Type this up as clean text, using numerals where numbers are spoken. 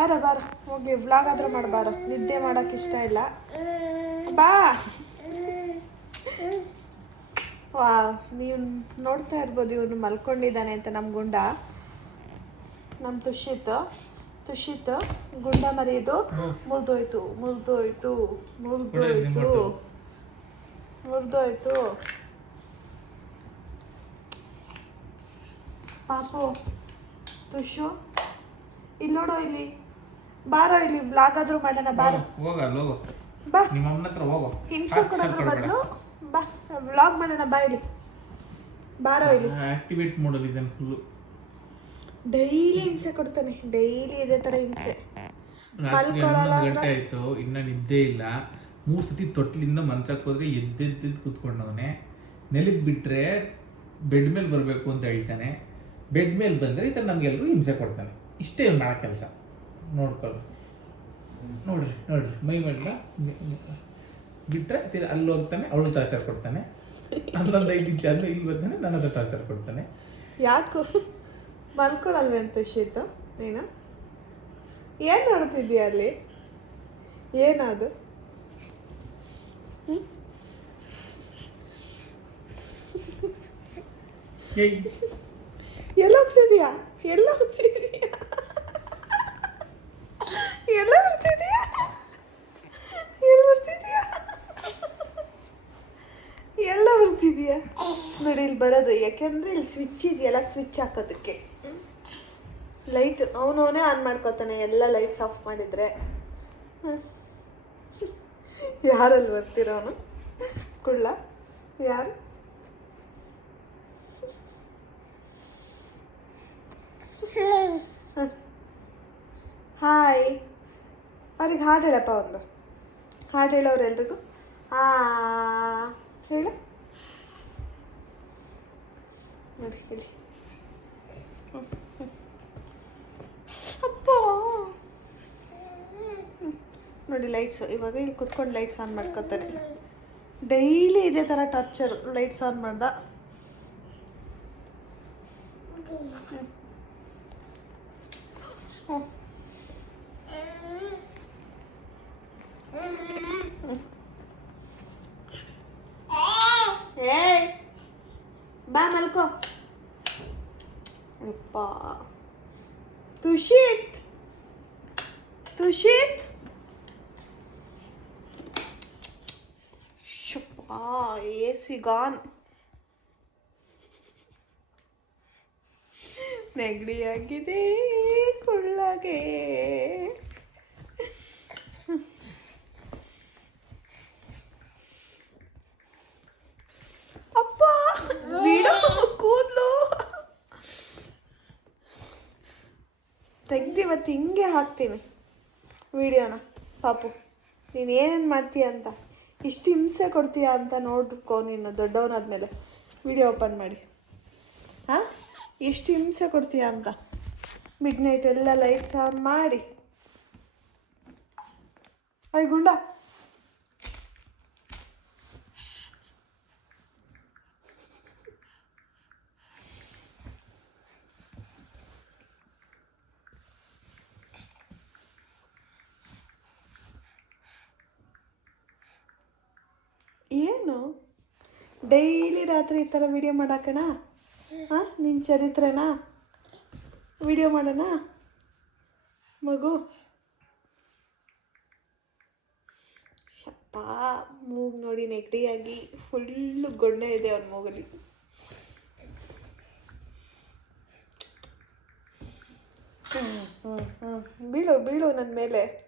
ಬಾರ ಬಾರ ಹೋಗಿ ವ್ಲಾಗ್ ಆದ್ರೂ ಮಾಡಬಾರ, ನಿದ್ದೆ ಮಾಡೋಕೆ ಇಷ್ಟ ಇಲ್ಲ. ಬಾ. ವಾ, ನೀವು ನೋಡ್ತಾ ಇರ್ಬೋದು ಇವನು ಮಲ್ಕೊಂಡಿದ್ದಾನೆ ಅಂತ. ನಮ್ಮ ಗುಂಡ, ನಮ್ಮ ತುಷಿತ್ ಗುಂಡ ಮರಿಯೋದು ಮುರಿದೋಯ್ತು. ಪಾಪು ತುಷು, ಇಲ್ಲಿ ನೋಡೋ, ಇಲ್ಲಿ ಬಾರೋ, ಇಲ್ಲಿ ಬ್ಲಾಗ್ ಆದ್ರೂ ಮಾಡೋಣ. ಬಾರೋ, ಬಾ, ಹಿಂಸೆ ಕೊಡೋದ್ರ ಬದಲು ಬಾ ವ್ಲಾಗ್ ಮಾಡೋಣ. ಬಾ ಇಲ್ಲಿ, ಬಾರೋ, ಇಲ್ಲಿ ಆಕ್ಟಿವೇಟ್ ಮಾಡೋದಿದ್ದಾನೆ ಫುಲ್ಲು. ಡೈಲಿ ಹಿಂಸೆ ಕೊಡ್ತಾನೆ, ಡೈಲಿ ಇದೇ ಥರ ಹಿಂಸೆ. ರಾತ್ರಿ 11 ಗಂಟೆ ಆಯ್ತು, ಇನ್ನ ನಿದ್ದೆ ಇಲ್ಲ. 3 ಸತಿ ತೊಟ್ಲಿಂದ ಮಂಚಕ್ಕೆ ಹೋದ್ರೆ ಎದ್ದೆದ್ದು ಕೂತ್ಕೊಂಡವನೆ. ನೆಲಕ್ಕೆ ಬಿಟ್ರೆ ಬೆಡ್ ಮೇಲೆ ಬರಬೇಕು ಅಂತ ಹೇಳ್ತಾನೆ. ಬೆಡ್ ಮೇಲೆ ಬಂದರೆ ಈ ಥರ ನಮಗೆಲ್ಲರೂ ಹಿಂಸೆ ಕೊಡ್ತಾನೆ. ಇಷ್ಟೇ ಇವ್ನು ಮಾಡೋ ಕೆಲಸ. ನೋಡ್ಕೊಳ್ಳಿ, ನೋಡ್ರಿ ಮೈ ಮೇಲೆ ಬಿಟ್ಟರೆ ಅಲ್ಲಿ ಹೋಗ್ತಾನೆ, ಅವಳು ಟಾರ್ಚರ್ ಕೊಡ್ತಾನೆ. ಅಲ್ಲೊಂದು 5 ನಿಮಿಷ ಆದ್ಮೇಲೆ ಇಲ್ಲಿ ಬರ್ತಾನೆ, ನನ್ನ ಹತ್ರ ಟಾರ್ಚರ್ ಕೊಡ್ತಾನೆ. ಯಾಕೋ ಮಲ್ಕೊಳ್ಳಲ್ವೇ ಅಂತ ಶೀತು? ನೀನು ಏನು ನೋಡ್ತಿದ್ದೀಯ ಅಲ್ಲಿ? ಏನದು? ಎಲ್ಲ ಹೋಗ್ತಿದೀಯಾ? ಎಲ್ಲ ಬರ್ತಿದೀಯಾ? ನೋಡಿ ಇಲ್ಲಿ ಬರೋದು, ಯಾಕೆಂದ್ರೆ ಇಲ್ಲಿ ಸ್ವಿಚ್ ಇದೆಯಲ್ಲ, ಸ್ವಿಚ್ ಹಾಕೋದಕ್ಕೆ. ಲೈಟ್ ಅವನವನೇ ಆನ್ ಮಾಡ್ಕೋತಾನೆ, ಎಲ್ಲ ಲೈಟ್ಸ್ ಆಫ್ ಮಾಡಿದರೆ. ಯಾರಲ್ಲಿ ಬರ್ತಿರೋನು ಕುಳ್ಳ? ಯಾರು? ಹಾಯ್. ಅವ್ರಿಗೆ ಹಾಡು ಹೇಳಪ್ಪ, ಒಂದು ಹಾಡು ಹೇಳೋರು ಎಲ್ರಿಗೂ. ಹೇಳು ನೋಡಿ ಇಲ್ಲಿ. ಅಪ್ಪ ನೋಡಿ ಲೈಟ್ಸ್, ಇವಾಗ ಇಲ್ಲಿ ಕುತ್ಕೊಂಡು ಲೈಟ್ಸ್ ಆನ್ ಮಾಡ್ಕೋತಾರೆ. ಡೈಲಿ ಇದೇ ಥರ ಟಾರ್ಚರ್. ಲೈಟ್ಸ್ ಆನ್ ಮಾಡ್ದ. ಬಾ ಮಲ್ಕೋ. ಅಪ್ಪ ತುಷಿತ್ AC gone. ನೆಗಡಿಯಾಗಿದೆ ಕುಳ್ಳಗೆ. ಅಪ್ಪ ಬಿಡು ಕೂದಲು ತೆಗ್ದಿವತ್ತು ಹಿಂಗೆ ಹಾಕ್ತೀನಿ ವಿಡಿಯೋನ. ಪಾಪು ನೀನು ಏನೇನು ಮಾಡ್ತೀಯ ಅಂತ, ಇಷ್ಟು ಹಿಂಸೆ ಕೊಡ್ತೀಯ ಅಂತ ನೋಡ್ಕೊ ನೀನು ದೊಡ್ಡವನಾದ್ಮೇಲೆ. ವಿಡಿಯೋ ಓಪನ್ ಮಾಡಿ. ಹಾಂ, ಎಷ್ಟು ಹಿಂಸೆ ಕೊಡ್ತೀಯ ಅಂತ. ಮಿಡ್ ನೈಟ್ ಎಲ್ಲ ಲೈಟ್ಸ್ ಆನ್ ಮಾಡಿ. ಅಯ್ಯ ಗುಂಡ, ಏನು ಡೈಲಿ ರಾತ್ರಿ ಈ ಥರ ವಿಡಿಯೋ ಮಾಡಾಕಣ? ಹಾಂ, ನಿನ್ನ ಚರಿತ್ರೆನಾ ವಿಡಿಯೋ ಮಾಡೋಣ ಮಗು? ಶಪ್ಪ, ಮೂಗು ನೋಡಿ ನೆಗಡಿಯಾಗಿ ಫುಲ್ಲು ಗೊಣ್ಣೆ ಇದೆ ಅವನ ಮೂಗಲ್ಲಿ. ಬೀಳು ನನ್ನ ಮೇಲೆ.